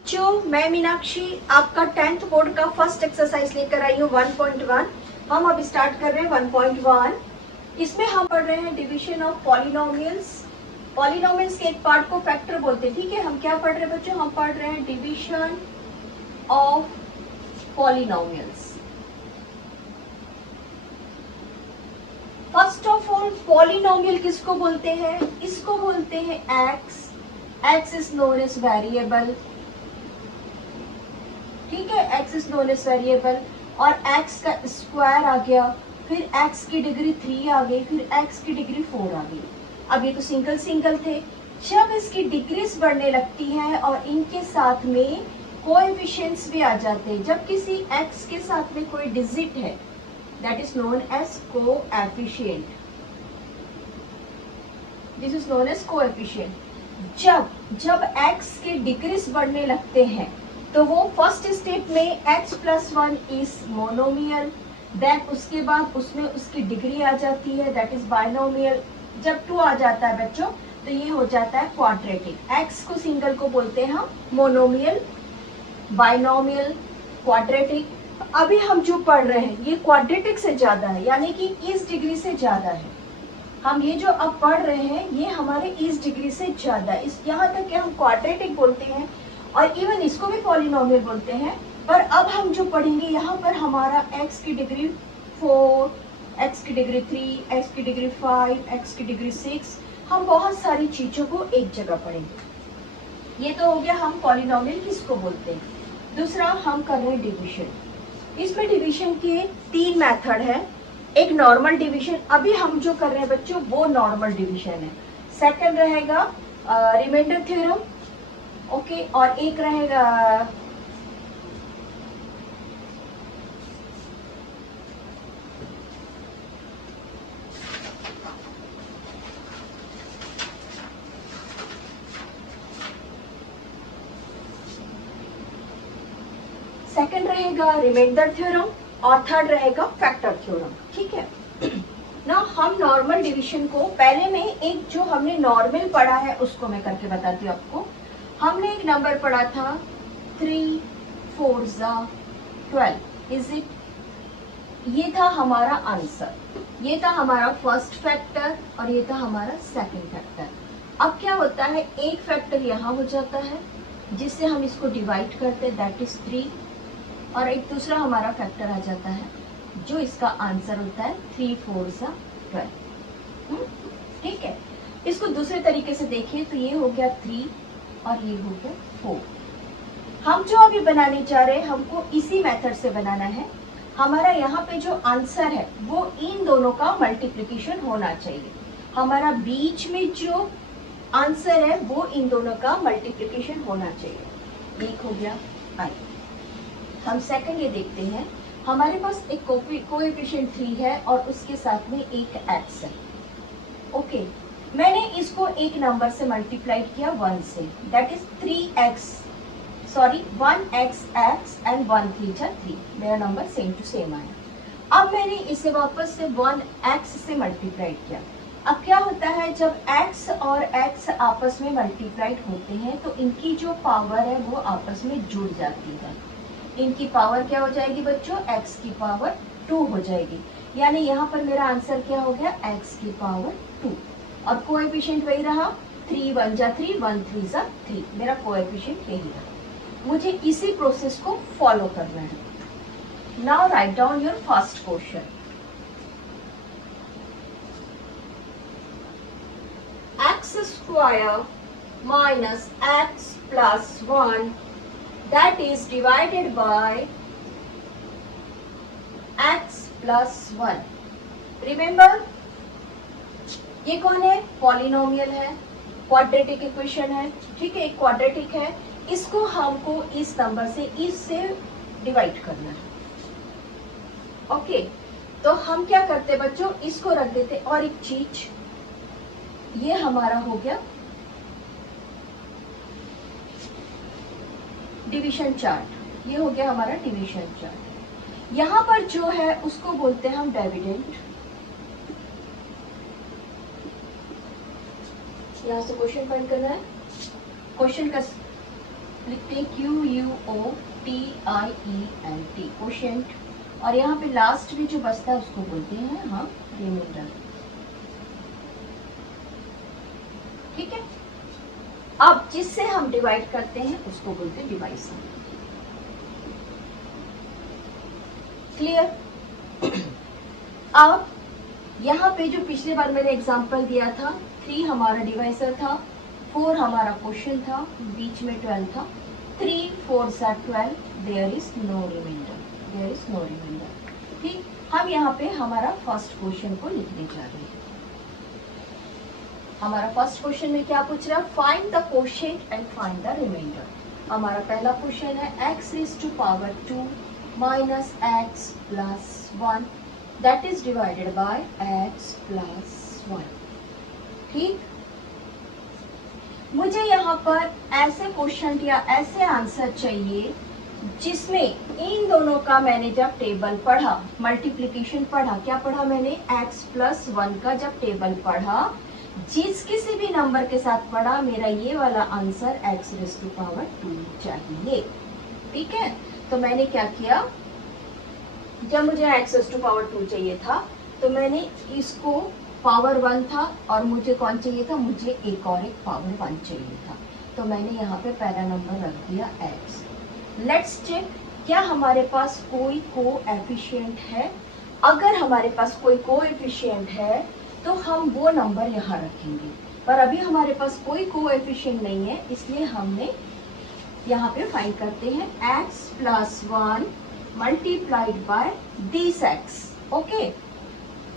बच्चों, मैं मीनाक्षी आपका 10th बोर्ड का फर्स्ट एक्सरसाइज लेकर आई हूँ 1.1। हम अब स्टार्ट कर रहे हैं 1.1। इसमें हम पढ़ रहे हैं डिवीजन ऑफ पॉलिनोमियल्स। पॉलिनोमियल्स के एक पार्ट को फैक्टर बोलते हैं। ठीक है, हम क्या पढ़ रहे हैं बच्चों? हम पढ़ रहे हैं division of polynomials. First of all, polynomial किसको बोलते हैं? इसको बोलते हैं x. X is known as variable. ठीक है, x is known as variable. और x का स्क्वायर आ गया, फिर x की डिग्री 3 आ गई, फिर x की डिग्री 4 आ गई। अब ये तो सिंगल सिंगल थे। जब इसकी डिग्रीज बढ़ने लगती है और इनके साथ में कोएफिशिएंट्स भी आ जाते हैं, जब किसी x के साथ में कोई डिजिट है, that is known as coefficient. This is known as coefficient. जब x के डिग्रीज बढ़ने लगते हैं तो वो फर्स्ट स्टेप में x + 1 इज मोनोमियल। देन उसके बाद उसमें उसकी डिग्री आ जाती है, दैट इज बाइनोमियल। जब 2 आ जाता है बच्चों तो ये हो जाता है क्वाड्रेटिक। x को सिंगल को बोलते हैं हम मोनोमियल, बाइनोमियल, क्वाड्रेटिक। अभी हम जो पढ़ रहे हैं ये क्वाड्रेटिक से ज्यादा है, यानी कि इस डिग्री से ज्यादा है। हम ये जो अब पढ़ रहे हैं ये हमारे इस डिग्री से ज्यादा, इस यहाँ तक कि हम क्वाड्रेटिक बोलते हैं और इवन इसको भी पॉलिनोमियल बोलते हैं। पर अब हम जो पढ़ेंगे यहाँ पर हमारा x की डिग्री 4, x की डिग्री 3, x की डिग्री 5, x की डिग्री 6, हम बहुत सारी चीजों को एक जगह पढ़ेंगे। ये तो हो गया हम पॉलिनोमियल किसको बोलते हैं। दूसरा हम कर रहे हैं डिवीजन। इसमें डिवीजन के 3 मेथड है। एक नॉर्मल डिवीजन, अभी हम जो कर रहे हैं बच्चों वो नॉर्मल डिवीजन है। सेकंड रहेगा रिमाइंडर थ्योरम, ओके, और एक रहेगा रिमाइंडर थ्योरम और थर्ड रहेगा फैक्टर थ्योरम। ठीक है ना। हम नॉर्मल डिवीजन को पहले में एक जो हमने नॉर्मल पढ़ा है उसको मैं करके बताती हूँ आपको। हमने एक नंबर पढ़ा था 3 4 12, इज इट? ये था हमारा आंसर, ये था हमारा फर्स्ट फैक्टर और ये था हमारा सेकंड फैक्टर। अब क्या होता है, एक फैक्टर यहाँ हो जाता है जिससे हम इसको डिवाइड करते हैं, दैट इज 3, और एक दूसरा हमारा फैक्टर आ जाता है जो इसका आंसर होता है 3 4 12। ठीक है, इसको दूसरे तरीके से देखिए तो ये हो गया 3 और ये हो गया 4। हम जो अभी बनाने जा रहे हैं हमको इसी मेथड से बनाना है। हमारा यहाँ पे जो आंसर है वो इन दोनों का मल्टीप्लिकेशन होना चाहिए। हमारा बीच में जो आंसर है वो इन दोनों का मल्टीप्लिकेशन होना चाहिए। एक हो गया आई। हम सेकंड ये देखते हैं, हमारे पास एक कोएफिशिएंट 3 है और उसके साथ में एक x है। ओके, मैंने इसको एक नंबर से मल्टीप्लाई किया 1 से, that is 3x, sorry 1x and 1 3 3, मेरा नंबर सेम टू सेम आया। अब मैंने इसे वापस से 1x से मल्टीप्लाई किया। अब क्या होता है, जब x और x आपस में मल्टीप्लाइड होते हैं तो इनकी जो पावर है वो आपस में जुड़ जाती है। इनकी पावर क्या हो जाएगी बच्चों? x की पावर 2 हो जाएगी। यानी यहाँ पर मेरा आंसर क्या हो गया? x की पावर 2। और कोएफिशिएंट वही रहा, 3 1 जा 3, 1 3 जा 3, मेरा कोएफिशिएंट यही रहा। मुझे इसी प्रोसेस को फॉलो करना है। Now write down your first question. x² minus x plus 1 that is divided by x plus 1. Remember, ये कौन है? पॉलिनोमियल है, क्वाड्रेटिक इक्वेशन है। ठीक है, एक क्वाड्रेटिक है, इसको हमको इस नंबर से इससे डिवाइड करना है। ओके, तो हम क्या करते बच्चों, इसको रख देते। और एक चीज, ये हमारा हो गया डिवीजन चार्ट, ये हो गया हमारा डिवीजन चार्ट। यहाँ पर जो है उसको बोलते हैं हम डिविडेंड। यहाँ से क्वेश्चन फाइंड करना है। क्वेश्चन का लिखते हैं QUOTIENT क्वोशेंट, और यहाँ पे लास्ट में जो बचता है उसको बोलते हैं हम रिमाइंडर। ठीक है, अब जिससे हम डिवाइड करते हैं उसको बोलते हैं डिवाइसर। क्लियर? अब यहाँ पे जो पिछले बार मैंने एग्जांपल दिया था, 3 हमारा डिवाइसर था, 4 हमारा क्वोशेंट था, बीच में 12 था। 3 4 12, there is no remainder, there is no remainder. ठीक, हम यहाँ पे हमारा फर्स्ट क्वेश्चन को लिखने जा रहे हैं। हमारा फर्स्ट क्वेश्चन में क्या पूछ रहा है? Find the quotient and find the remainder. हमारा पहला क्वेश्चन है x raised to power 2 minus x plus 1 that is divided by x plus 1। ठीक, मुझे यहाँ पर ऐसे क्वेश्चन या ऐसे आंसर चाहिए जिसमें इन दोनों का मैंने जब टेबल पढ़ा, मल्टीप्लिकेशन पढ़ा, क्या पढ़ा मैंने? x plus 1 का जब टेबल पढ़ा, जिस किसी भी नंबर के साथ पढ़ा, मेरा ये वाला answer x raised to power 2 चाहिए। ठीक है, तो मैंने क्या किया, जब मुझे x raised to power 2 चाहिए था तो मैंने इसको पावर 1 था और मुझे कौन चाहिए था? मुझे एक और एक पावर 1 चाहिए था, तो मैंने यहाँ पे पहला नंबर रख दिया x। लेट्स चेक, क्या हमारे पास कोई कोएफिशिएंट है? अगर हमारे पास कोई कोएफिशिएंट है तो हम वो नंबर यहाँ रखेंगे, पर अभी हमारे पास कोई कोएफिशिएंट नहीं है, इसलिए हमने यहाँ पे फाइंड करते हैं x plus 1 multiplied by this x। Okay,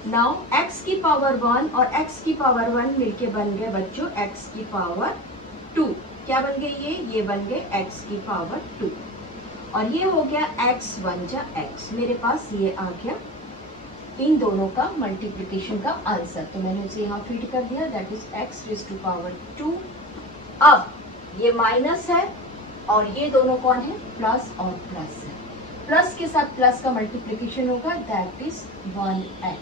now x की पावर 1 और x की पावर 1 मिलके बन गए बच्चों x की पावर 2। क्या बन गए ये बन गए x की पावर 2, और ये हो गया x 1 जा x। मेरे पास ये आ गया इन दोनों का मल्टीप्लिकेशन का आंसर, तो मैंने उसे यहाँ फीड कर दिया, that is x raised to power 2। अब ये माइनस है और ये दोनों कौन है? प्लस और प्लस है, प्लस के साथ प्लस का मल्टीप्लिकेशन होगा, that is 1x।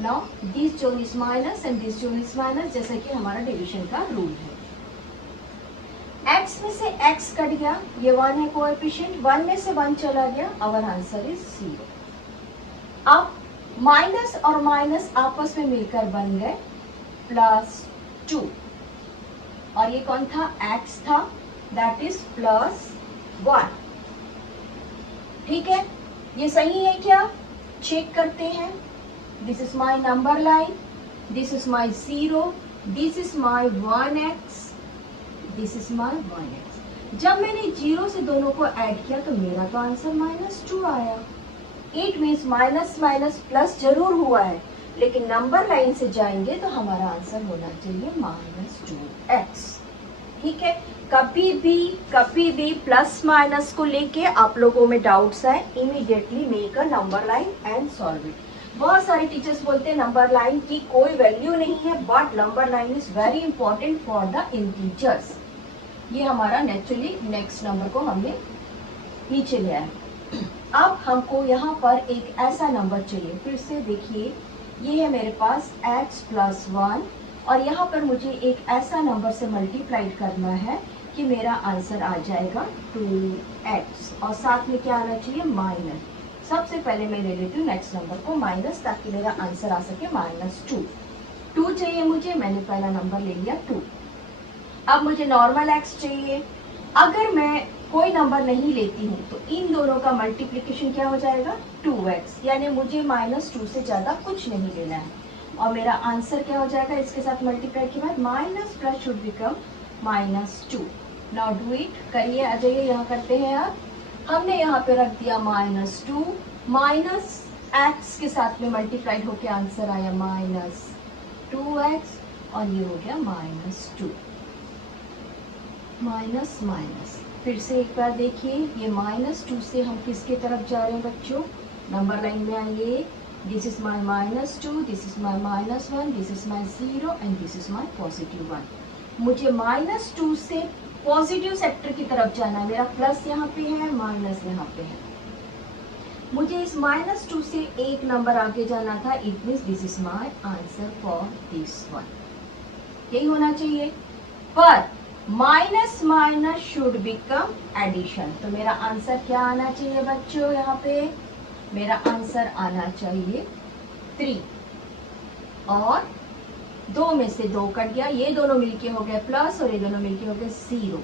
Now this term is minus and this term is minus, जैसा कि हमारा डिवीजन का रूल है। x में से x कट गया, ये 1 है कोएफिशिएंट, 1 में से 1 चला गया, आवर आंसर इज 0। अब माइनस और माइनस आपस में मिलकर बन गए +2, और ये कौन था? x था, दैट इज +1। ठीक है, ये सही है क्या? चेक करते हैं। This is my number line, this is my 0, this is my 1x, this is my 1x। जब मैंने 0 से दोनों को ऐड किया तो मेरा तो आंसर -2 आया। It means minus minus plus जरूर हुआ है, लेकिन नंबर लाइन से जाएंगे तो हमारा आंसर होना चाहिए -2x। ठीक है, कभी भी प्लस माइनस को लेके आप लोगों में डाउट्स है, immediately make a number line and solve it. बहुत सारे टीचर्स बोलते हैं नंबर लाइन की कोई वैल्यू नहीं है, but number line is very important for the integers. ये हमारा नेचुरली नेक्स्ट नंबर को हमने नीचे लिया है। अब हमको यहाँ पर एक ऐसा नंबर चाहिए, फिर से देखिए, ये है मेरे पास x plus 1, और यहाँ पर मुझे एक ऐसा नंबर से मल्टीप्लाइड करना है कि मेरा आंसर आ जाएगा 2x, और साथ में क्या आना चाहिए? माइनस। सबसे पहले मैं ले लेती हूँ नेक्स्ट नंबर को माइनस, ताकि मेरा आंसर आ सके -2। 2 चाहिए मुझे, मैंने पहला नंबर ले लिया 2। अब मुझे नॉर्मल x चाहिए। अगर मैं कोई नंबर नहीं लेती हूँ तो इन दोनों का मल्टीप्लिकेशन क्या हो जाएगा? 2x, यानी मुझे -2 से ज्यादा कुछ नहीं लेना है, और मेरा आंसर क्या हो जाएगा? इसके साथ मल्टीप्लाई के बाद minus plus should become -2। Now do it, करिए, आ जाइए, यहाँ करते हैं आप। हमने यहाँ पे रख दिया -2, माइनस x के साथ में मल्टीप्लाइड होके आंसर आया -2x, और ये हो गया -2। माइनस माइनस, फिर से एक बार देखिए, ये -2 से हम किसके तरफ जा रहे हैं बच्चों? नंबर लाइन में आइए। This is my -2, this is my -1, this is my 0 and this is my +1। मुझे -2 से पॉजिटिव सेक्टर की तरफ जाना है, मेरा प्लस यहाँ पे है, माइनस यहाँ पे है। मुझे इस -2 से एक नंबर आगे जाना था, it means this is my answer for this one. यही होना चाहिए, पर minus minus should become addition. तो मेरा आंसर क्या आना चाहिए बच्चों? यहाँ पे मेरा आंसर आना चाहिए 3, और 2 में से 2 कट गया, ये दोनों मिलके हो गए प्लस और ये दोनों मिलके हो गए 0।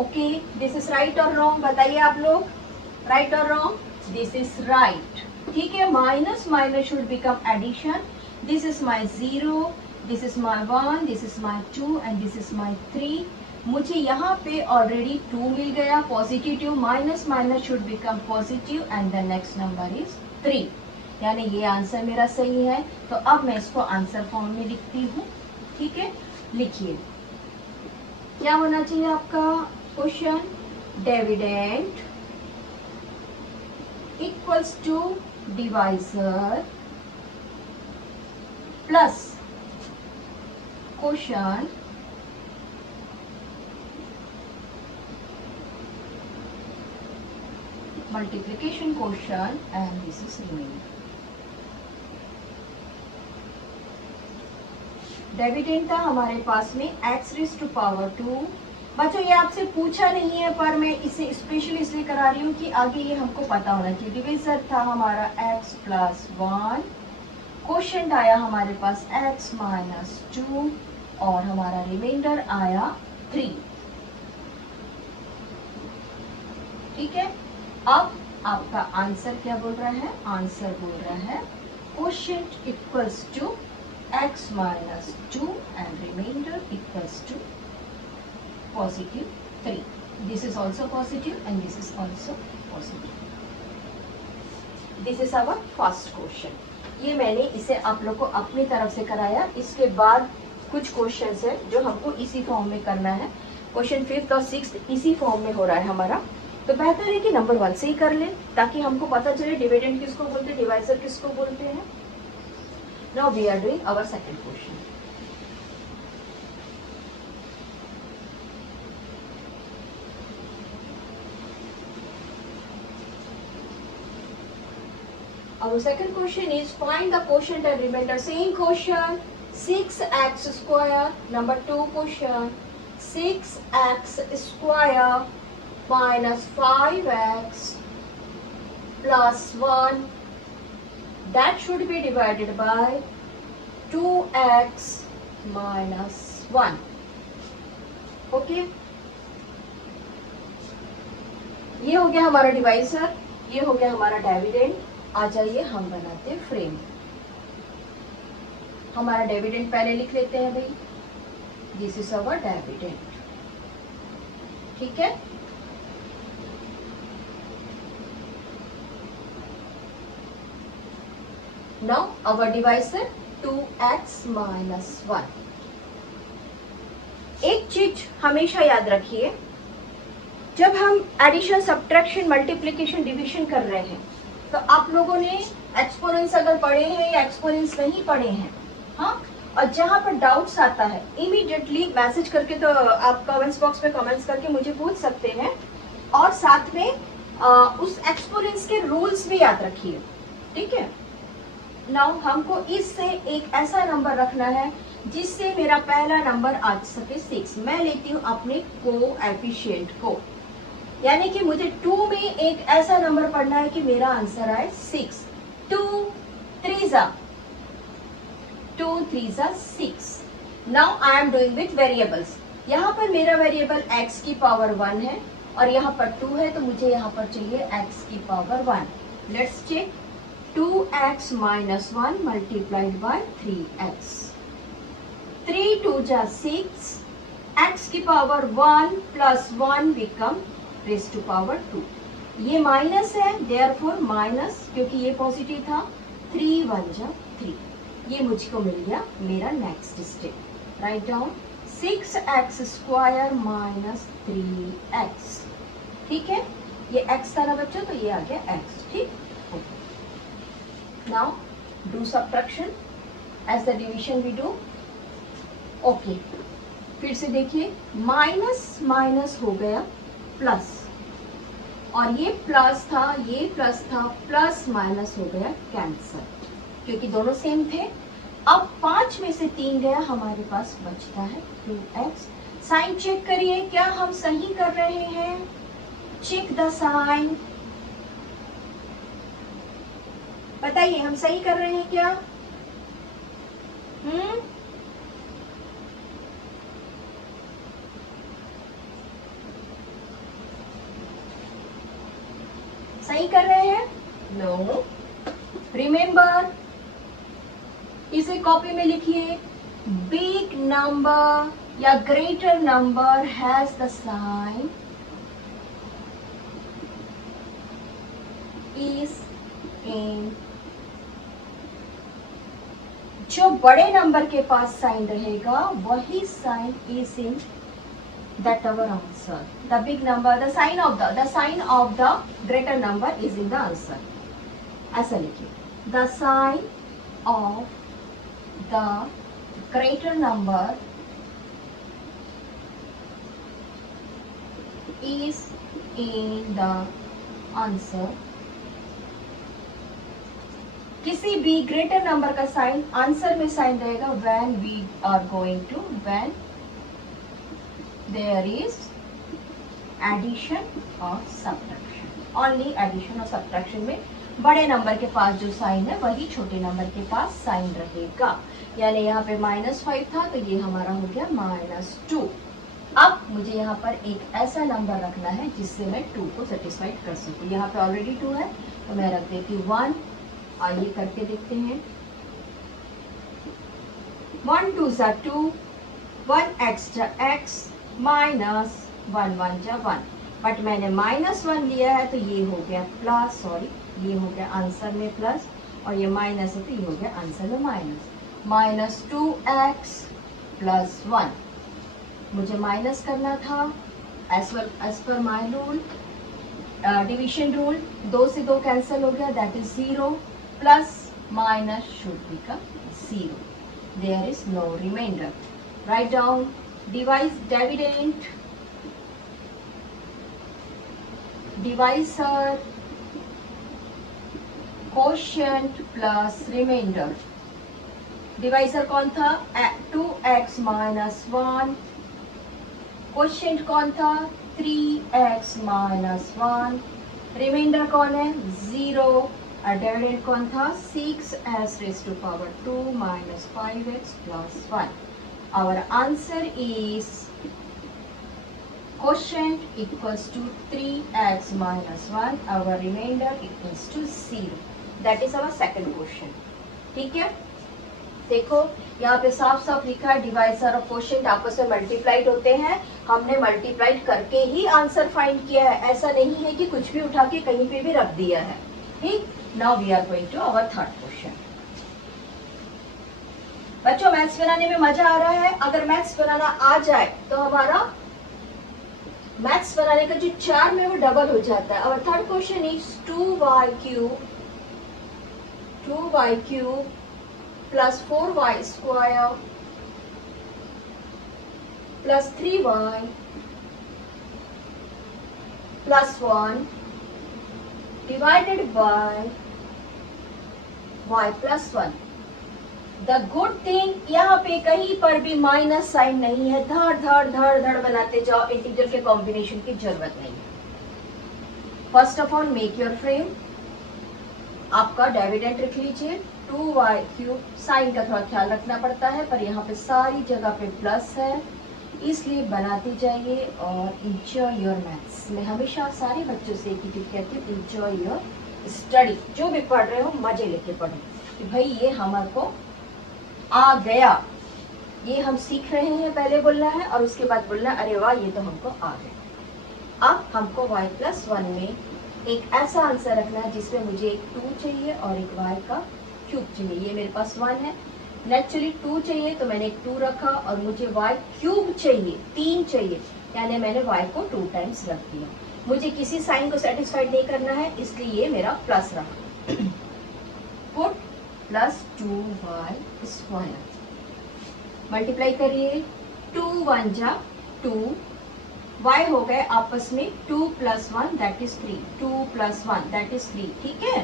ओके, दिस इज राइट और रॉन्ग? बताइए आप लोग, राइट और रॉन्ग? This is right. ठीक है, minus minus should become addition. This is my 0, this is my 1, this is my 2 and this is my 3। मुझे यहाँ पे ऑलरेडी 2 मिल गया positive. Minus minus should become positive and the next number is 3, यानी ये answer मेरा सही है। तो अब मैं इसको आंसर फॉर्म में लिखती हूँ। ठीक है, लिखिए क्या होना चाहिए आपका question? Dividend equals to divisor plus question multiplication quotient and this is remainder. Dividend था हमारे पास में x raised to power 2। बच्चों ये आपसे पूछा नहीं है पर मैं इसे स्पेशली इसलिए करा रही हूँ कि आगे ये हमको पता होना चाहिए। डिविजर था हमारा x plus 1, क्वोशिएंट आया हमारे पास x minus 2 और हमारा रिमाइंडर आया 3। ठीक है, अब आपका आंसर क्या बोल रहा है? आंसर बोल रहा है quotient equals to x minus 2 and remainder equals to positive 3. This is also positive and this is also positive. This is our first question. ये मैंने इसे आप लोग को अपनी तरफ से कराया। इसके बाद कुछ क्वेश्चंस है जो हमको इसी फॉर्म में करना है। क्वेश्चन 5th और 6th इसी फॉर्म में हो रहा है हमारा, तो बेहतर है कि नंबर 1 से ही कर लें ताकि हमको पता चले डिविडेंड किसको बोलते हैं, डिवाइजर किसको बोलते हैं। Now we are doing our second question. Our second question is find the quotient and remainder. Same question, 6x square. Number 2 question, 6x square minus 5x plus 1 that should be divided by 2x minus 1. Okay, ये हो गया हमारा divisor, ये हो गया हमारा dividend. आ जाइए हम बनाते हैं फ्रेम। हमारा डिविडेंड पहले लिख लेते हैं भाई, दिस इज अवर डिविडेंड। ठीक है, now our divisor 2x minus 1। एक चीज हमेशा याद रखिए, जब हम एडिशन, सब्ट्रैक्शन, मल्टीप्लिकेशन, डिवीजन कर रहे हैं तो आप लोगों ने एक्सपोनेंस अगर पढ़े हैं या एक्सपोनेंस नहीं पढ़े हैं, हाँ, और जहां पर डाउट्स आता है इमीडिएटली मैसेज करके, तो आप कमेंट्स बॉक्स में कमेंट्स करके मुझे पूछ सकते हैं, और साथ में उस एक्सपोनेंस के रूल्स भी याद रखिए। ठीक है, नाउ हमको इससे एक ऐसा नंबर रखना है जिससे मेरा पहला नंबर आ सके 6। मैं लेती हूँ अपने कोएफिशिएंट को, यानी कि मुझे 2 में एक ऐसा नंबर पढ़ना है कि मेरा आंसर आए 6। 2 3 जा 6। Now I am doing with variables. यहाँ पर मेरा वेरिएबल x की पावर 1 है और यहाँ पर 2 है, तो मुझे यहाँ पर चाहिए x की power 1। Let's check, 2x minus 1 multiplied by 3x। 3 2 जा 6, x की power 1 plus 1 become raised to power 2। ये माइनस है, therefore माइनस, क्योंकि ये पॉजिटिव था। 3 1 जा 3, ये मुझको मिल गया मेरा next step. Write down 6x square minus 3x। ठीक है, ये x था ना बच्चों, तो ये आ गया x। ठीक, now do subtraction as the division we do। okay, फिर से देखिए, माइनस माइनस हो गया प्लस, और ये प्लस था, ये प्लस था, प्लस माइनस हो गया कैंसल, क्योंकि दोनों सेम थे। अब 5 में से 3 गया, हमारे पास बचता है 2x। साइन चेक करिए, क्या हम सही कर रहे हैं? चेक द साइन, बताइए हम सही कर रहे हैं क्या? सही कर रहे हैं? नो। रिमेंबर, इसे कॉपी में लिखिए, बिग नंबर या greater number has the sign is in, जो बड़े नंबर के पास साइन रहेगा वही sign is in that our answer. The big number, the sign of the greater number is in the answer. ऐसा लिखिए, the sign of the greater number is in the answer. किसी भी greater number का sign answer में sign रहेगा when we are going to, when there is addition or subtraction. Only addition और subtraction में बड़े नंबर के पास जो साइन है वही छोटे नंबर के पास साइन रहेगा। यानी यहाँ पे -5 था तो ये हमारा हो गया -2। अब मुझे यहाँ पर एक ऐसा नंबर रखना है जिससे मैं 2 को सेटिस्फाइड कर सकूँ। यहाँ पे ऑलरेडी 2 है तो मैं रख देती हूँ 1। आइए करके देखते हैं। 1 2 सा 2, 1 एक्स्ट्रा x, -1 1 जा 1, बट मैंने -1 लिया है तो ये हो गया प्लस, सॉरी ये हो गया आंसर में प्लस, और ये माइनस है तो ये हो गया आंसर में माइनस। -2x + 1 मुझे माइनस करना था as per my rule, division rule. 2 से 2 कैंसिल हो गया, that is 0, plus minus should become 0, there is no remainder. Write down dividend, divisor, quotient plus remainder। Divisor कौन था? 2x - 1। क्वोशिएंट कौन था? 3x - 1। रिमाइंडर कौन है? 0। और डिविडेंड कौन था? 6s⁻²- 5x + 1। Our answer is quotient equals to 3x - 1, our remainder equals to 0. That is our second question. ठीक है, देखो यहाँ पे साफ साफ लिखा है डिवाइसर और क्वोशिएंट आपस में मल्टीप्लाइड होते हैं। हमने मल्टीप्लाइड करके ही आंसर फाइंड किया है, ऐसा नहीं है कि कुछ भी उठा के कहीं पे भी रख दिया है। ठीक, now we are going to our third question. बच्चों मैथ्स बनाने में मजा आ रहा है? अगर मैथ्स बनाना आ जाए तो हमारा मैथ्स बनाने का जो चार्म है वो डबल हो जाता है। और third question is 2y³ + 4y² + 3y + 1 divided by y + 1। The good thing यहाँ पे कहीं पर भी माइनस साइन नहीं है, धड़ धड़ धड़ धड़ बनाते जाओ, इंटीजर के कॉम्बिनेशन की जरूरत नहीं है। First of all make your frame, आपका डिविडेंड लिख लीजिए 2y³। साइन का थोड़ा ख्याल रखना पड़ता है पर यहाँ पे सारी जगह पे प्लस है, इसलिए बनाती जाइए और इंजॉय योर मैथ्स। मैं हमेशा सारे बच्चों से एक ही चीज कहती हूँ, इंजॉय योर स्टडी। जो भी पढ़ रहे हो मजे लेके पढ़ो कि भाई ये हमारे को आ गया, ये हम सीख रहे हैं, पहले बोलना है और उसके बाद बोलना है अरे वाह ये तो हमको आ गया। अब हमको y + 1 में एक ऐसा आंसर रखना है जिसमें मुझे एक 2 चाहिए और एक y का क्यूब चाहिए। ये मेरे पास 1 है, नेचुरली 2 चाहिए तो मैंने एक 2 रखा, और मुझे y³ चाहिए, 3 चाहिए, यानी मैंने y को 2 टाइम्स रख दिया। मुझे किसी साइन को सेटिस्फाइड नहीं करना है इसलिए ये मेरा प्लस रहा। Put +2y²। मल्टीप्लाई करिए, 2 1 जा 2, y हो गए आपस में 2 + 1 दैट इज 3, 2 + 1 दैट इज 3, ठीक है,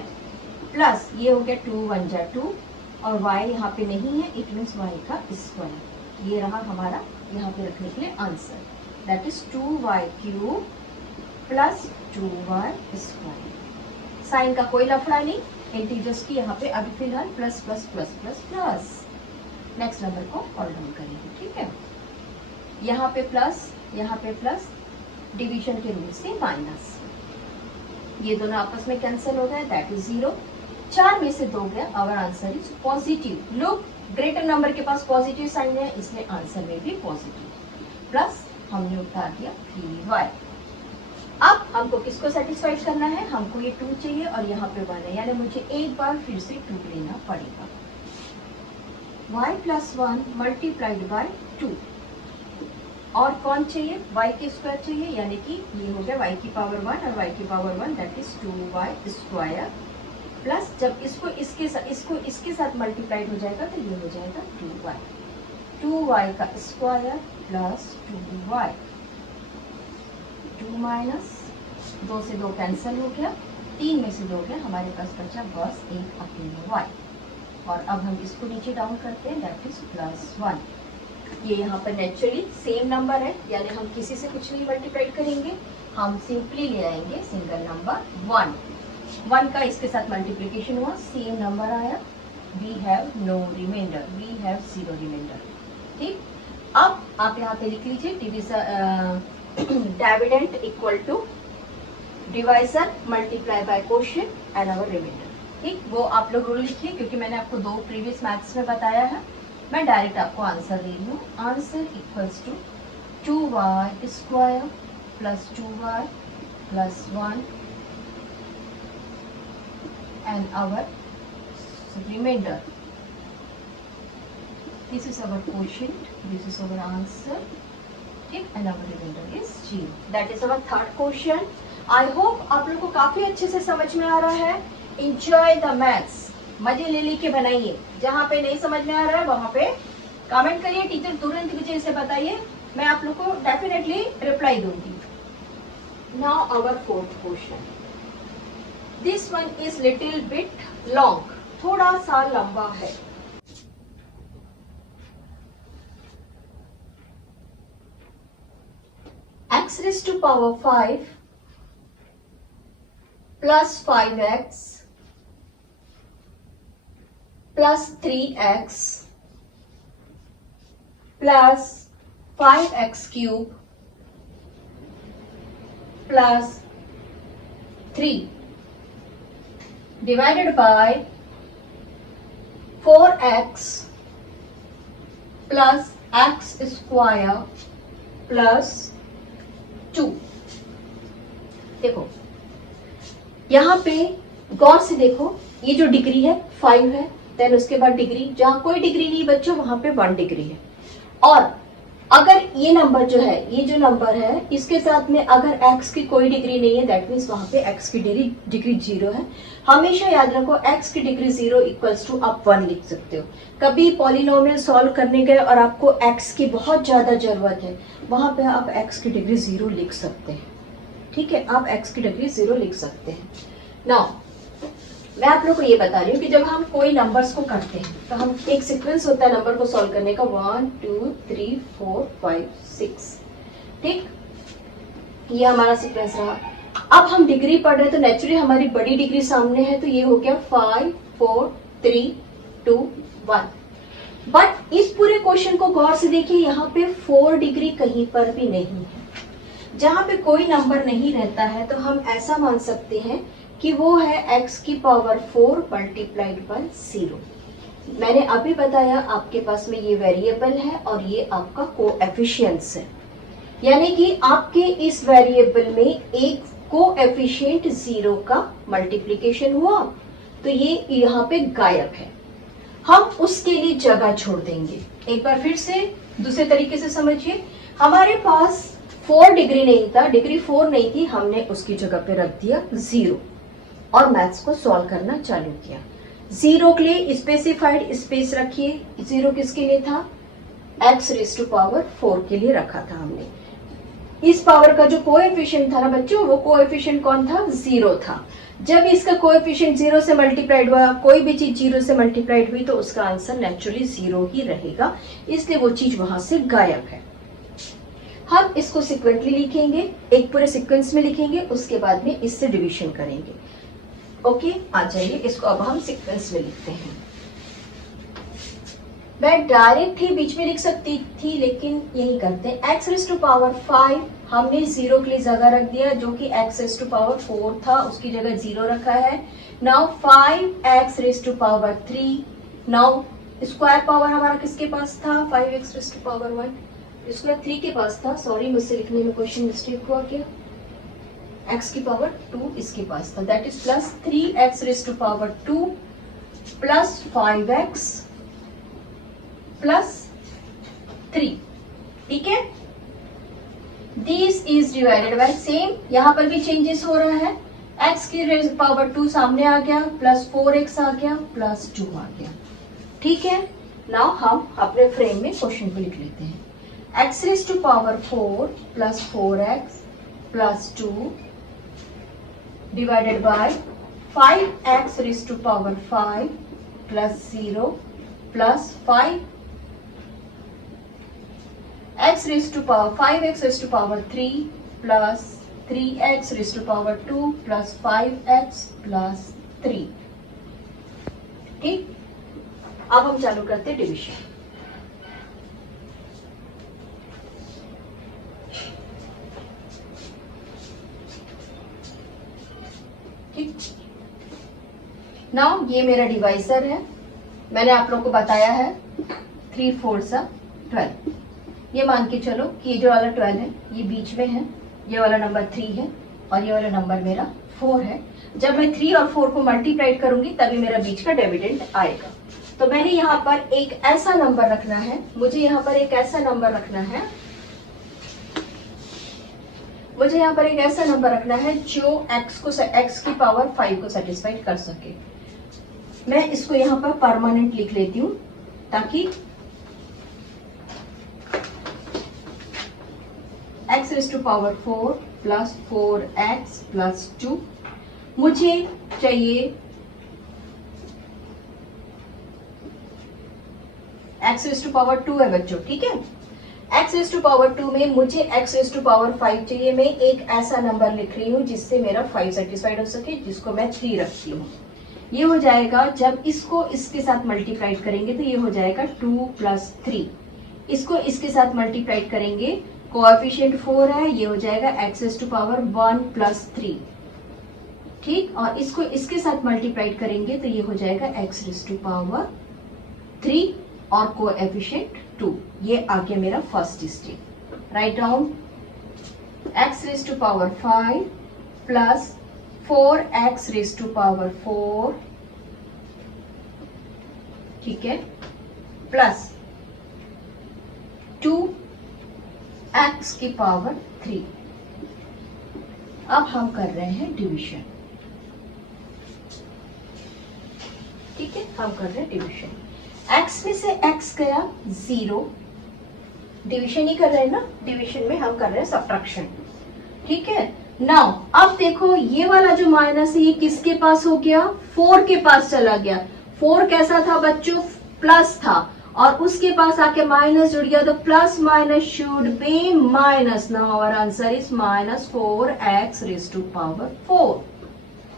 प्लस ये हो गया 2 1 जा 2, और y यहाँ पे नहीं है, इट मीन्स y का स्क्वायर। ये रहा हमारा यहाँ पे रखने के लिए answer, that is 2y³ plus 2y²। Sign का कोई लफड़ा नहीं, इंटीजर्स की यहाँ पे अभी फिलहाल plus plus plus plus plus. Next number को कॉल डाउन करेंगे, ठीक है। यहाँ पे प्लस, डिवीजन के रूल से माइनस, ये दोनों आपस में कैंसिल हो गए, दैट इज 0। 4 में से 2 गया, आवर आंसर इज पॉजिटिव। लोग ग्रेटर नंबर के पास पॉजिटिव साइन है, इसलिए आंसर में भी पॉजिटिव। प्लस हमने उतार दिया 3y। अब हमको किसको सेटिस्फाइड करना है, हमको ये 2 चाहिए और यहाँ पे 1 है, यानी मुझे एक बार फिर से 2 लेना पड़ेगा। y+1 मल्टीप्लाइड बाय 2, और कौन चाहिए, y² चाहिए, यानी कि ये हो गया y⁻1 और y⁻1 that is 2y²। Plus जब इसको इसके साथ मल्टीप्लाइड हो जाएगा तो ये हो जाएगा 2y² प्लस 2y। 2 माइनस 2 से 2 कैंसिल हो गया, 3 में से 2 गया, हमारे पास बचा बस एक अकेला y। और अब हम इसको नीचे डाउन करते हैं, दैट इज +1। ये यहाँ पर नेचुरली सेम नंबर है, यानी हम किसी से कुछ नहीं मल्टीप्लाइड करेंगे, हम सिंपली ले आएंगे सिंगल नंबर 1 का इसके साथ मल्टीप्लिकेशन हुआ, सेम नंबर आया, we have no remainder, we have 0 remainder. ठीक, अब आप यहाँ पे लिख लीजिए dividend equal to divisor multiply by quotient and our remainder. ठीक, वो आप लोग रूल लिखिए, क्योंकि मैंने आपको 2 प्रीवियस मैथ्स में बताया है। मैं डायरेक्ट आपको आंसर दे रही हूँ। Answer equals to 2y² plus 2y plus 1 and our remainder. This is our quotient, this is our answer, ठीक, and our remainder is 0. That is our third question. I hope आप लोग को काफी अच्छे से समझ में आ रहा है। Enjoy the maths, मजे ले लेके बनाइए। जहाँ पे नहीं समझ में आ रहा है वहाँ पे कमेंट करिए, टीचर तुरंत मुझे इसे बताइए, मैं आप लोग को डेफिनेटली रिप्लाई दूंगी। Now our fourth question. This one is little bit long, थोड़ा सा लंबा है। X raised to power 5 plus 5x plus 3x plus 5x cube plus 3 divided by 4x plus x square plus 2। देखो यहाँ पे गौर से देखो, ये जो डिग्री है 5 है, देन उसके बाद डिग्री, जहाँ कोई डिग्री नहीं बच्चों वहां पे 1 डिग्री है। और अगर ये नंबर जो है, ये जो नंबर है, इसके साथ में अगर x की कोई डिग्री नहीं है, दैट मीन्स वहां पे x की डिग्री 0 है। हमेशा याद रखो x की डिग्री 0 इक्वल्स टू आप 1 लिख सकते हो। कभी पॉलिनोमियल सॉल्व करने गए और आपको x की बहुत ज्यादा जरूरत है, वहां पे आप x की डिग्री 0 लिख सकते हैं। ठीक है, आप x की डिग्री 0 लिख सकते हैं। नाउ मैं आप लोग को ये बता रही हूँ कि जब हम कोई नंबर्स को करते हैं तो हम एक सीक्वेंस होता है नंबर को सॉल्व करने का, 1 2 3 4 5 6। ठीक, ये हमारा सीक्वेंस रहा। अब हम डिग्री पढ़ रहे हैं तो नेचुरली हमारी बड़ी डिग्री सामने है, तो ये हो गया 5 4 3 2 1। बट इस पूरे क्वेश्चन को गौर से देखिए, यहाँ पे 4 डिग्री कहीं पर भी नहीं है। जहाँ पे कोई नंबर नहीं रहता है तो हम ऐसा मान सकते हैं कि वो है x की पावर 4 मल्टीप्लाइड बाय 0। मैंने अभी बताया आपके पास में ये वेरिएबल है और ये आपका कोएफिशिएंट्स है, यानी कि आपके इस वेरिएबल में एक कोएफिशिएंट 0 का मल्टीप्लिकेशन हुआ तो ये यहाँ पे गायब है। हम उसके लिए जगह छोड़ देंगे। एक बार फिर से दूसरे तरीके से समझिए, हमारे पास 4 डिग्री नहीं था, डिग्री 4 नहीं थी, हमने उसकी जगह पे रख दिया 0 और मैथ्स को सॉल्व करना चालू किया। 0 के लिए स्पेसिफाइड स्पेस रखिए। 0 किसके लिए था, x रेज़ टू पावर 4 के लिए रखा था हमने। इस पावर का जो कोएफिशिएंट था ना बच्चों, वो कोएफिशिएंट कौन था, 0 था। जब इसका कोएफिशिएंट 0 से मल्टीप्लाइड हुआ, कोई भी चीज 0 से मल्टीप्लाइड हुई तो उसका आंसर नेचुरली 0 ही रहेगा, इसलिए वो चीज वहां से गायब है। हम इसको सिक्वेंटली लिखेंगे, एक पूरे सीक्वेंस में लिखेंगे, उसके बाद में इससे डिवीजन करेंगे। ओके, आ जाइए, इसको अब हम सीक्वेंस में लिखते हैं। मैं डायरेक्ट ही बीच में लिख सकती थी, लेकिन यही करते हैं। x रेज़ टू पावर 5 हमने 0 के लिए जगह रख दिया, जो कि x रेज़ टू पावर 4 था, उसकी जगह 0 रखा है। Now 5x raise to power 3, now square power हमारा किसके पास था, 5x रेज़ टू पावर 1, इसमें 3 के पास था। सॉरी, मुझसे लिखने में क्वेश्चन मिस्टेक हुआ क्या, x की पावर 2 इसके पास था, that is plus 3x raise to power 2 plus 5x plus 3। ठीक है, this is divided by, same यहां पर भी चेंजेस हो रहा है, x की रेज़ पावर 2 सामने आ गया, प्लस 4x आ गया, प्लस 2 आ गया। ठीक है, नाउ हम अपने फ्रेम में क्वेश्चन को लिख लेते हैं। x raise to power 4 plus 4x plus 2 divided by 5x raise to power 5 plus 0 plus 5x raise to power 5x raise to power 3 plus 3x raise to power 2 plus 5x plus 3। ठीक, अब हम चालू करते हैं division. ठीक, now ये मेरा divisor है, मैंने आप लोगों को बताया है 3 4 12। ये मान के चलो कि ये जो वाला 12 है ये बीच में है, ये वाला नंबर 3 है और ये वाला नंबर मेरा 4 है। जब मैं 3 और 4 को मल्टीप्लाई करूंगी तभी मेरा बीच का डिविडेंड आएगा। तो मैंने यहाँ पर एक ऐसा नंबर रखना है, मुझे यहाँ पर एक ऐसा नंबर रखना है, मुझे यहाँ पर एक ऐसा नंबर रखना है जो x की पावर 5 को सेटिस्फाइड कर सके। मैं इसको यहाँ पर परमानेंट लिख लेती हूँ ताकि x raise to power 4 plus 4x plus 2, मुझे चाहिए x रेज़ टू पावर 2 है बच्चों। ठीक है, x रेज़ टू पावर 2 में मुझे x रेज़ टू पावर 5 चाहिए। मैं एक ऐसा नंबर लिख रही हूँ जिससे मेरा 5 सेटिस्फाइड हो सके, जिसको मैं 3 रखती हूँ। ये हो जाएगा, जब इसको इसके साथ मल्टीप्लाइड करेंगे तो ये हो जाएगा 2 प्लस 3। इसको इसके साथ मल्टीप्लाइड करेंगे, कोएफिशिएंट 4 है, ये हो जाएगा x raise to power 1 plus 3। ठीक, और इसको इसके साथ मल्टीप्लाइड करेंगे तो ये हो जाएगा x रेज़ टू पावर 3 और कोएफिशिएंट 2। ये आ गया मेरा first step. Write down x raise to power 5 plus 4x raise to power 4, ठीक है, प्लस 2x की पावर 3। अब हम कर रहे हैं डिवीजन। ठीक है, हम कर रहे हैं डिवीजन। x में से x गया 0, डिवीजन ही कर रहे हैं ना, डिवीजन में हम कर रहे हैं सब्ट्रैक्शन। ठीक है, नाउ अब देखो ये वाला जो माइनस है ये किसके पास हो गया, 4 के पास चला गया। 4 कैसा था बच्चों, प्लस था, और उसके पास आके माइनस जुड़ गया, तो plus minus should be minus. Now our answer is minus 4x raise to power 4।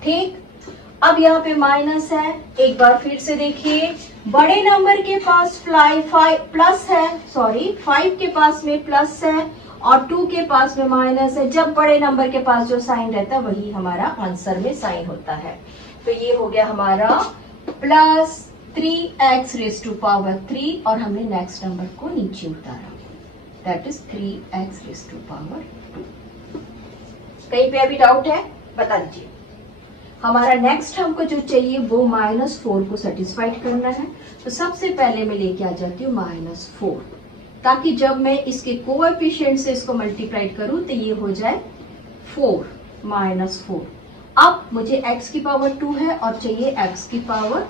ठीक, अब यहाँ पे माइनस है, एक बार फिर से देखिए, बड़े नंबर के पास प्लस है, सॉरी 5 के पास में प्लस है और 2 के पास में माइनस है। जब बड़े नंबर के पास जो साइन रहता है वही हमारा आंसर में साइन होता है। तो ये हो गया हमारा plus 3x raise to power 3 और हमने नेक्स्ट नंबर को नीचे उतारा, that is 3x raise to power 2। कहीं पे अभी डाउट है, बता दीजिए। हमारा नेक्स्ट हमको जो चाहिए वो -4 को सेटिस्फाइड करना है। तो सबसे पहले मैं लेके आ जाती हूँ -4, ताकि जब मैं इसके कोएफिशिएंट से इसको मल्टीप्लाइड करूं तो ये हो जाए 4 -4। अब मुझे x की पावर 2 है और चाहिए x की पावर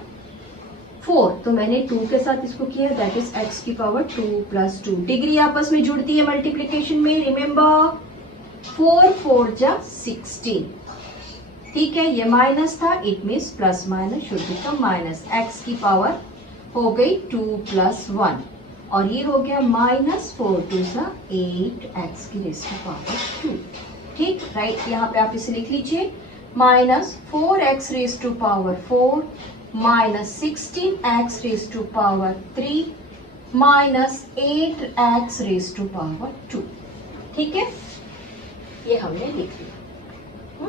4, तो मैंने 2 के साथ इसको किया, दैट इज x की पावर 2 प्लस 2। डिग्री आपस में जुड़ती है मल्टीप्लिकेशन में, रिमेम्बर 4 4 जा 16। ठीक है, ये माइनस था, it means plus minus should become minus. x की पावर हो गई 2 प्लस 1 और ये हो गया -4 टू 8x की रेज़ टू पावर 2। ठीक, राइट, यहाँ पे आप इसे लिख लीजिए -4x raise to power 4 -16x raise to power 3 -8x raise to power 2। ठीक है, ये हमने लिख लिया।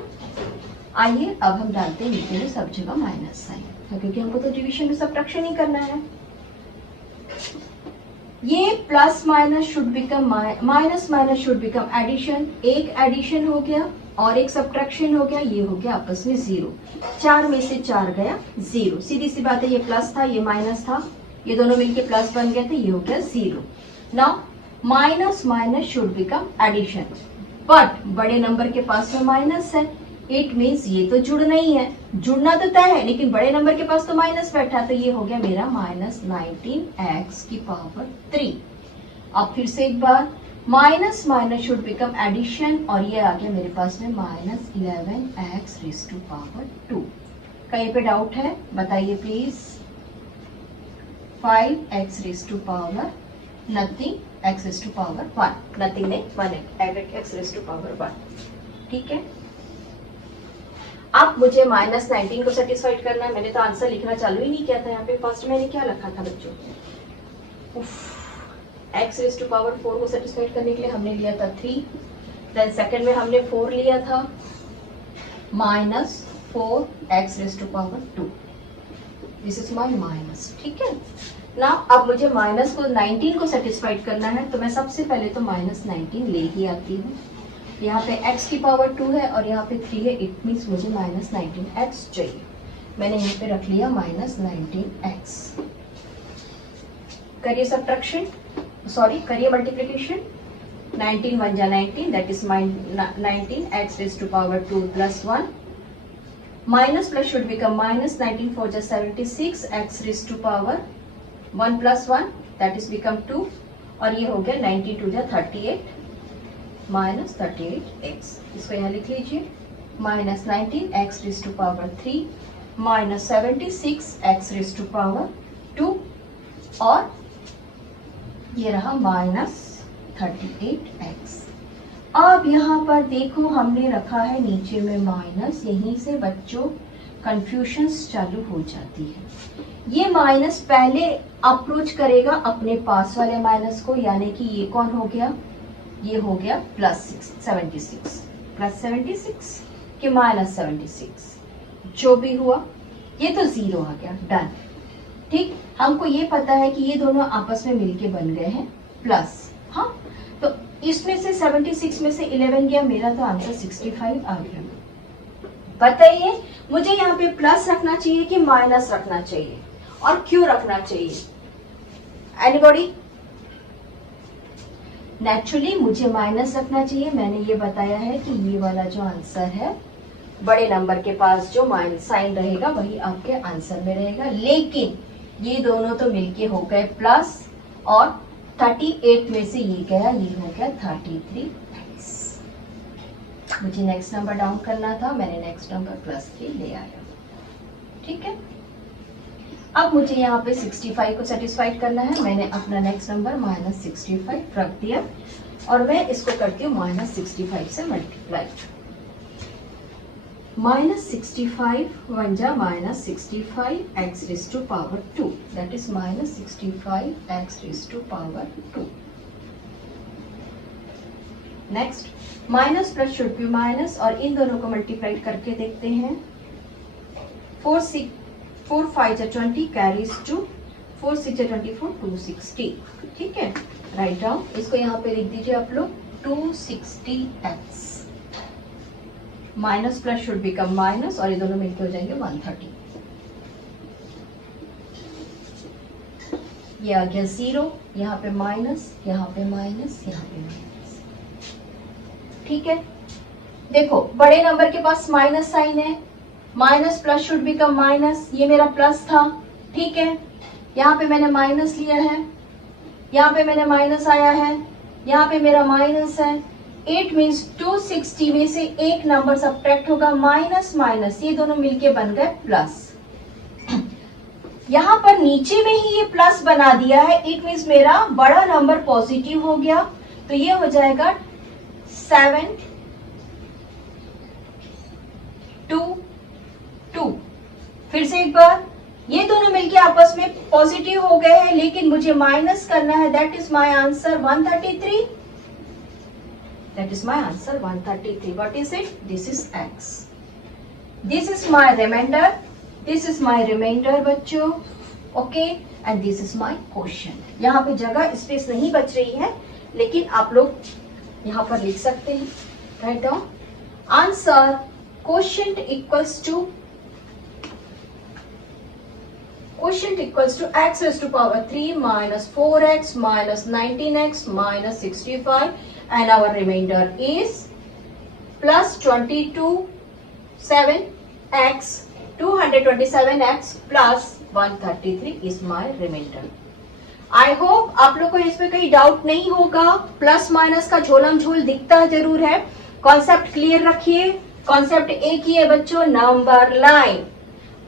आइए अब हम डालते हैं नीचे में सब जगह माइनस साइन, क्योंकि हमको तो डिवीजन में सब्ट्रैक्शन ही करना है। ये plus minus should become minus minus should become addition. एक एडिशन हो गया और एक सब्ट्रैक्शन हो गया, ये हो गया आपस में 0। 4 में से 4 गया 0। सीधी सी बात है, ये प्लस था ये माइनस था, ये दोनों मिलके प्लस बन गए थे, ये हो गया 0। Now minus minus should become addition, but बड़े नंबर के पास में माइनस है, इट मीन्स ये तो जुड़ना ही है, जुड़ना तो तय है, लेकिन बड़े नंबर के पास तो माइनस बैठा, तो ये हो गया मेरा -19x की पावर 3। अब फिर से एक बार minus minus should become addition, और ये आ गया मेरे पास में -11x रेज़ टू पावर 2। कहीं पे डाउट है बताइए please. 5x raise to power nothing, x raise to power 1, nothing नहीं 1 x रेज़ टू पावर 1। ठीक है, अब मुझे -19 को सेटिस्फाइड करना है। मैंने तो आंसर लिखना चालू ही नहीं किया था। यहाँ पे फर्स्ट मैंने क्या लिखा था बच्चों, x रेज़ टू पावर 4 को सेटिस्फाइड करने के लिए हमने लिया था 3, देन सेकंड में हमने 4 लिया था, -4x raise to power 2, this is my minus. ठीक है ना, अब मुझे माइनस को 19 को सेटिस्फाइड करना है, तो मैं सबसे पहले तो -19 ले ही आती हूँ। यहाँ पे x की पावर 2 है और यहाँ पे 3 है, इट मीन्स मुझे -19x चाहिए। मैंने यहाँ पे रख लिया -19x। करिए सब्ट्रैक्शन, सॉरी करिए मल्टीप्लिकेशन। 19 1 जा 19, that is 19x raise to power 2 + 1, minus plus should become minus, 19 4 जा 76 x raise to power 1 + 1, that is become 2, और ये हो गया 92 जा 38 -38x। इसको यहाँ लिख लीजिए -19x raise to power 3 -76x raise to power 2, और ये रहा -38x। अब यहाँ पर देखो हमने रखा है नीचे में माइनस, यहीं से बच्चों कंफ्यूजन्स चालू हो जाती है। ये माइनस पहले अप्रोच करेगा अपने पास वाले माइनस को, यानी कि ये कौन हो गया, ये हो गया +76 कि -76, जो भी हुआ ये तो 0 आ गया, डन। ठीक, हमको ये पता है कि ये दोनों आपस में मिलके बन गए हैं प्लस। हाँ, तो इसमें से 76 में से 11 गया, मेरा तो आंसर 65 आ गया। बताइए मुझे यहाँ पे प्लस रखना चाहिए कि माइनस रखना चाहिए, और क्यों रखना चाहिए, एनीबॉडी? नेचुरली मुझे माइनस रखना चाहिए। मैंने ये बताया है कि ये वाला जो आंसर है, बड़े नंबर के पास जो माइनस साइन रहेगा वही आपके आंसर में रहेगा, लेकिन ये दोनों तो मिलके हो गए प्लस, और 38 में से ये गया, ये हो गया 33x। मुझे नेक्स्ट नंबर डाउन करना था, मैंने नेक्स्ट नंबर +3 ले आया। ठीक है, अब मुझे यहाँ पे 65 को सेटिस्फाइड करना है। मैंने अपना नेक्स्ट नंबर -65 रख दिया, और मैं इसको करती हूँ -65 से मल्टीप्लाई। -65 1 जा -65x raise to power 2, that is -65x raise to power 2। Next minus plus should be minus, और इन दोनों को मल्टीप्लाई करके देखते हैं। 4 5 जा 20 कैरीज 2, 4 6 जा 24 260। ठीक है, राइट डाउन, इसको यहाँ पे लिख दीजिए आप लोग 260x। Minus plus should become minus, और ये दोनों मिलके हो जाएंगे 130। ये आ गया 0, यहाँ पे माइनस, यहाँ पे माइनस, यहाँ पे माइनस। ठीक है, देखो बड़े नंबर के पास माइनस साइन है, minus plus should become minus, ये मेरा प्लस था। ठीक है, यहाँ पे मैंने माइनस लिया है, यहाँ पे मैंने माइनस आया है, यहाँ पे मेरा माइनस है, इट मीन्स 260 में से एक नंबर सब्ट्रैक्ट होगा, माइनस माइनस, ये दोनों मिलके बन गए प्लस। यहाँ पर नीचे में ही ये प्लस बना दिया है, इट मीन्स मेरा बड़ा नंबर पॉजिटिव हो गया, तो ये हो जाएगा 7 2 2। फिर से एक बार, ये दोनों मिलके आपस में पॉजिटिव हो गए हैं, लेकिन मुझे माइनस करना है, that is my answer 133। That is my answer 133. What is it? This is x. This is my remainder. This is my remainder बच्चों. Okay. And this is my quotient. यहाँ पे जगह स्पेस नहीं बच रही है, लेकिन आप लोग यहाँ पर लिख सकते हैं. Write down. Answer quotient equals to x raised to power 3 minus 4x minus 19x minus 65, and our remainder is plus 227x 227x plus 133 is my remainder. I hope आप लोग को इसमें कहीं डाउट नहीं होगा. प्लस माइनस का झोलम झोल दिखता जरूर है. कॉन्सेप्ट क्लियर रखिए. कॉन्सेप्ट एक ही है बच्चों, नंबर लाइन.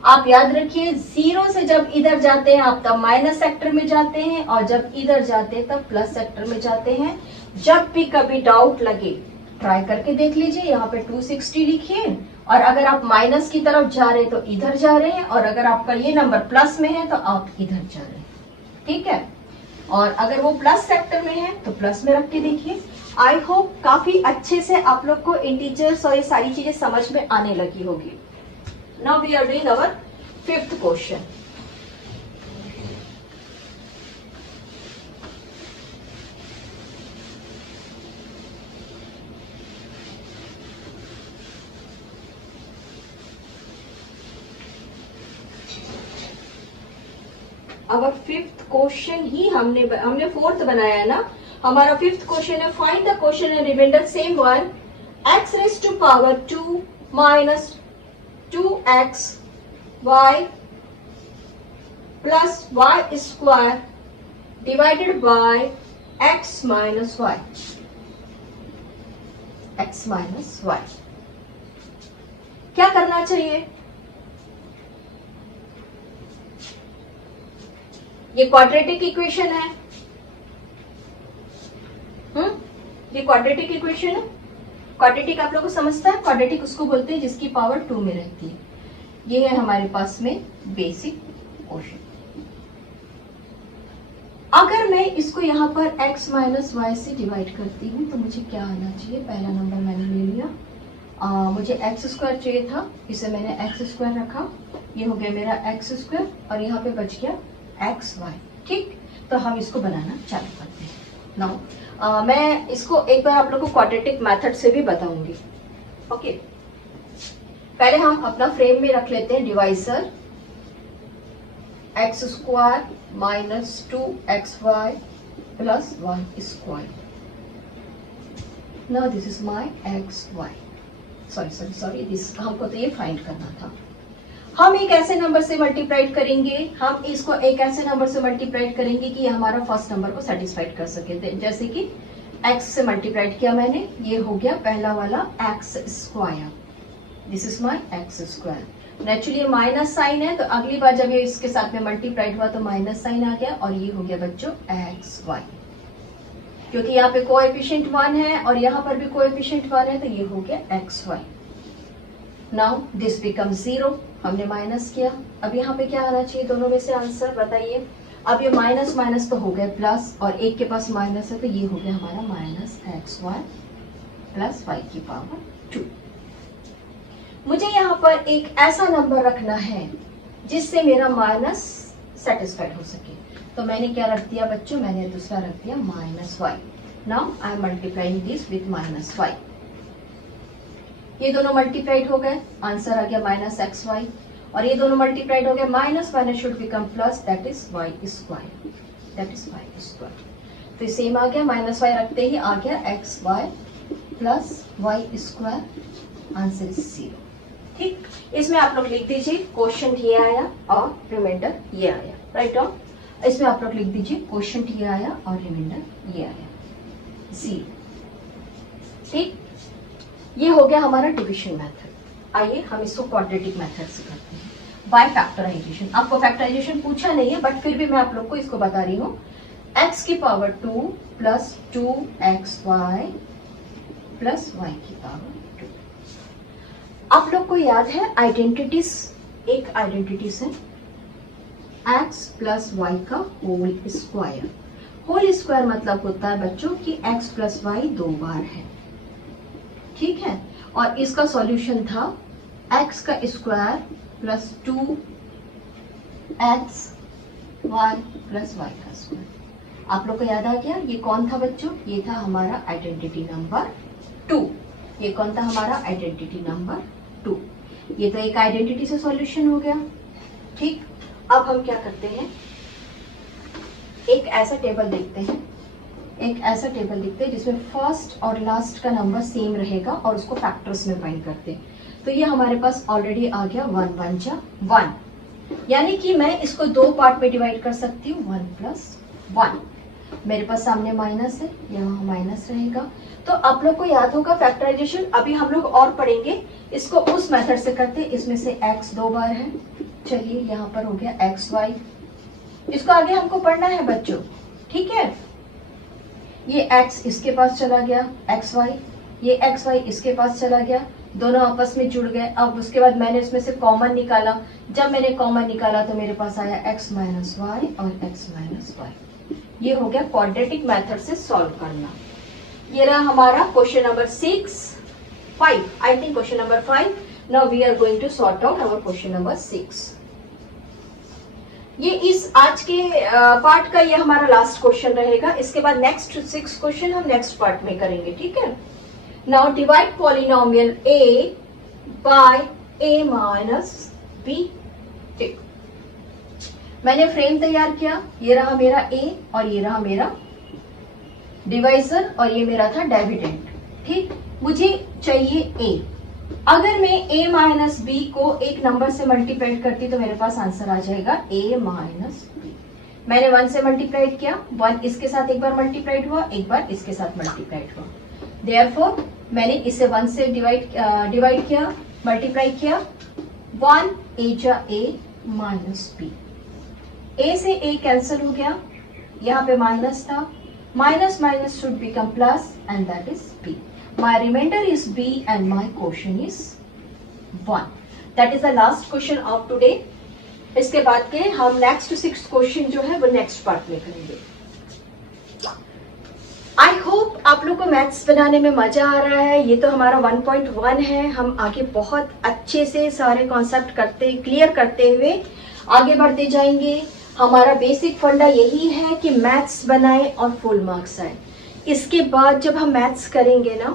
आप याद रखिए, जीरो से जब इधर जाते हैं आप तब माइनस सेक्टर में जाते हैं, और जब इधर जाते हैं तब प्लस सेक्टर में जाते हैं. जब भी कभी डाउट लगे ट्राई करके देख लीजिए. यहाँ पे 260 लिखिए, और अगर आप माइनस की तरफ जा रहे हैं तो इधर जा रहे हैं, और अगर आपका ये नंबर प्लस में है तो आप इधर जा रहे हैं. ठीक है. और अगर वो प्लस सेक्टर में है तो प्लस में रख के देखिए. आई होप काफी अच्छे से आप लोग को इंटीजर्स और ये सारी चीजें समझ में आने लगी होगी. Now we are doing our fifth question. Our fifth question ही हमने फोर्थ बनाया है ना. हमारा फिफ्थ क्वेश्चन है, find the question and reminder same one. x raised to power 2 minus 2x y plus y square divided by x minus y. x minus y. क्या करना चाहिए? ये क्वाड्रेटिक इक्वेशन है. ये क्वाड्रेटिक इक्वेशन है. Quadratic आप लोगों को समझता है? क्वाड्रेटिक उसको बोलते हैं जिसकी पावर 2 में रहती है. ये है हमारे पास में बेसिक क्वेश्चन. अगर मैं इसको यहाँ पर x माइनस वाई से डिवाइड करती हूँ तो मुझे क्या आना चाहिए? पहला नंबर मैंने ले लिया. मुझे x स्क्वायर चाहिए था, इसे मैंने x स्क्वायर रखा. ये हो गया मेरा x स्क्वायर, और यहाँ पे बच गया एक्स वाई. ठीक. तो हम इसको बनाना चालू करते हैं. नाउ मैं इसको एक बार आप लोग को क्वाड्रेटिक मेथड से भी बताऊंगी. ओके. पहले हम अपना फ्रेम में रख लेते हैं divisor. X square minus 2xy plus 1 square. Now this is my x y. Sorry this हमको तो ये फाइंड करना था. हम एक ऐसे नंबर से मल्टीप्लाइड करेंगे, हम इसको एक ऐसे नंबर से मल्टीप्लाइड करेंगे कि हमारा फर्स्ट नंबर को सेटिस्फाइड कर सके. जैसे कि x से मल्टीप्लाइड किया मैंने, ये हो गया पहला वाला x square. This is my x square. Naturally ये माइनस साइन है, तो अगली बार जब ये इसके साथ में मल्टीप्लाइड हुआ तो माइनस साइन आ गया, और ये हो गया बच्चों एक्स वाई. क्योंकि यहाँ पे कोएफिशिएंट 1 है और यहाँ पर भी कोएफिशिएंट 1 है, तो ये हो गया x y. Now this become 0. हमने माइनस किया. अब यहाँ पे क्या आना चाहिए दोनों में से आंसर बताइए. अब ये माइनस माइनस तो हो गए प्लस, और एक के पास माइनस है, तो ये हो गया हमारा minus x y plus y की पावर 2. मुझे यहाँ पर एक ऐसा नंबर रखना है जिससे मेरा माइनस सेटिस्फाइड हो सके. तो मैंने क्या रख दिया बच्चों? मैंने दूसरा रख दिया minus y. Now I am multiplying this with minus y. ये दोनों मल्टीप्लाइड हो गए, आंसर आ गया माइनस एक्स वाई. और ये दोनों मल्टीप्लाइड हो गए, minus minus should become plus, that is y square. That is y square. तो सेम आ गया, माइनस वाई रखते ही आ गया x y plus y square. Answer is 0. ठीक. इसमें आप लोग लिख दीजिए क्वोशिएंट ये आया और रिमाइंडर ये आया. Right on. इसमें आप लोग लिख दीजिए क्वोशिएंट ये आया और रिमाइंडर ये आया 0. ठीक. ये हो गया हमारा डिवीजन मेथड. आइए हम इसको क्वाड्रेटिक मेथड से करते हैं. By factorization. आपको फैक्टराइजेशन पूछा नहीं है बट फिर भी मैं आप लोग को इसको बता रही हूँ। x की power 2 plus 2xy plus y की पावर 2। आप लोग को याद है आइडेंटिटीज, एक आइडेंटिटीज है x प्लस वाई का होल स्क्वायर। होल स्क्वायर मतलब होता है बच्चों कि x प्लस वाई 2 बार है, ठीक है। और इसका सॉल्यूशन था x का square plus 2x y plus y का स्क्वायर। आप लोग को याद आ गया? ये कौन था बच्चों? ये था हमारा आइडेंटिटी नंबर 2। ये कौन था हमारा आइडेंटिटी नंबर 2। ये तो एक आइडेंटिटी से सॉल्यूशन हो गया, ठीक। अब हम क्या करते हैं, एक ऐसा टेबल देखते हैं, एक ऐसा टेबल देखते हैं जिसमें फर्स्ट और लास्ट का नंबर सेम रहेगा और उसको फैक्टर्स में फाइंड करते हैं। तो ये हमारे पास ऑलरेडी आ गया 1 1 जा 1, यानी कि मैं इसको 2 पार्ट में डिवाइड कर सकती हूँ 1 प्लस 1। मेरे पास सामने माइनस है, यहाँ माइनस रहेगा। तो आप लोग को याद होगा फैक्टराइजेशन, अभी हम लोग और पढ़ेंगे इसको उस मेथड से करते हैं। इसमें से x 2 बार है, चलिए यहाँ पर हो गया xy। इसको आगे हमको पढ़ना है बच्चों, ठीक है। ये x इसके पास चला गया xy, ये xy इसके पास चला गया, दोनों आपस में जुड़ गए। अब उसके बाद मैंने इसमें से कॉमन निकाला, जब मैंने कॉमन निकाला तो मेरे पास आया x माइनस वाई और x माइनस वाई। ये हो गया क्वाड्रेटिक मेथड से सॉल्व करना। ये रहा हमारा question number 5 I think question number 5। Now we are going to sort out our question number 6। ये इस आज के पार्ट का ये हमारा लास्ट क्वेश्चन रहेगा। इसके बाद नेक्स्ट 6 क्वेश्चन हम नेक्स्ट पार्ट में करेंगे, ठीक है। Now divide polynomial a by a minus b, ठीक। मैंने फ्रेम तैयार किया, ये रहा मेरा a और ये रहा मेरा डिवाइजर और ये मेरा था डिविडेंड, ठीक। मुझे चाहिए a। अगर मैं a माइनस बी को एक नंबर से मल्टीप्लाई करती तो मेरे पास आंसर आ जाएगा a माइनस बी। मैंने 1 से मल्टीप्लाइड किया, 1 इसके साथ एक बार मल्टीप्लाइड हुआ, एक बार इसके साथ मल्टीप्लाइड हुआ। देयरफॉर मैंने इसे 1 से डिवाइड किया, मल्टीप्लाई किया, 1 a जा a माइनस बी। a से a कैंसिल हो गया, यहाँ पे माइनस था, minus minus should become plus and that is b। My remainder is b and my quotient is 1. That is the last question of today. इसके बाद के हम नेक्स्ट 6 क्वेश्चन जो है वो नेक्स्ट पार्ट में करेंगे। आई होप आप लोग को मैथ्स बनाने में मजा आ रहा है। ये तो हमारा 1.1 है, हम आगे बहुत अच्छे से सारे कॉन्सेप्ट क्लियर करते हुए आगे बढ़ते जाएंगे। हमारा बेसिक फंडा यही है कि मैथ्स बनाए और फुल मार्क्स आए। इसके बाद जब हम मैथ्स करेंगे ना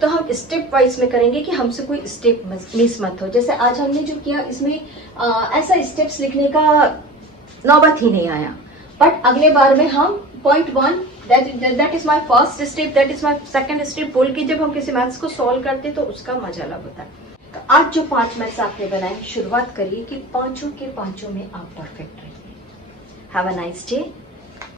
तो हम स्टेप वाइज में करेंगे कि हमसे कोई स्टेप मिस मत हो। जैसे आज हमने जो किया इसमें ऐसा स्टेप्स लिखने का नौबत ही नहीं आया, बट अगले बार में हम point 1 that is my first step, that is my second step बोल के जब हम किसी मैथ्स को सॉल्व करते तो उसका मजा अलग होता है। तो आज जो 5 मैथ्स आपने बनाए, शुरुआत करिए कि पांचों के पांचों में आप परफेक्ट रहिए। Have a nice day.